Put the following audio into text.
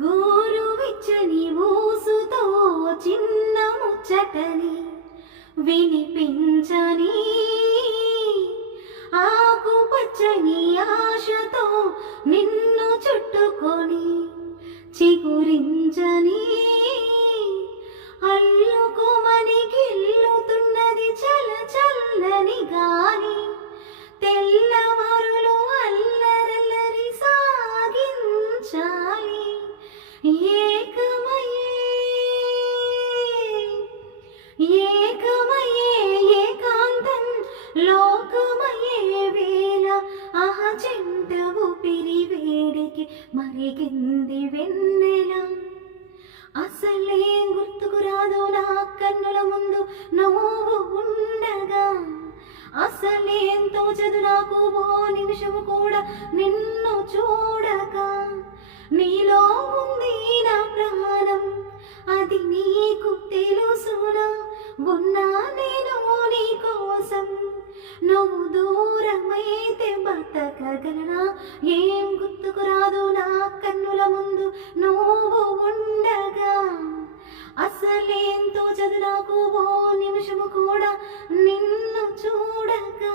గోరువెచ్చని ఊసుతో చిన్న ముచ్చటని వినిపించని, ఆకుపచ్చని ఆశతో నిన్ను చుట్టుకొని చిగురించని, అల్లుకోమని గిల్లుతున్నది చల్ల చల్లని గాలి, తెల్లవారులు అల్లరల్లరి సాగించాలి. ఏకమయే ఏకాంతం లోకమయే వేళ, ఆహ చెంట ఊపిరి వేడికి మరిగింది వెన్నెల. అసలేం గుర్తుకు రాదు నా కన్నుల ముందు నువ్వు ఉండగా, అసలేం తోచదు నాకు ఓ నిమిషము కూడా నిన్ను చూడగా. నీలో ఉంది నా ప్రాణం, అది నీకు తెలుసునా? ఉన్నా నేను నీ కోసం, నువ్వు దూరమైతే బతకగలనా? ఏం గుర్తుకు రాదు నా కన్నుల ముందు నువ్వు ఉండగా, అసలేం తోచదు నాకు ఓ నిమిషము కూడా నిన్ను చూడగా.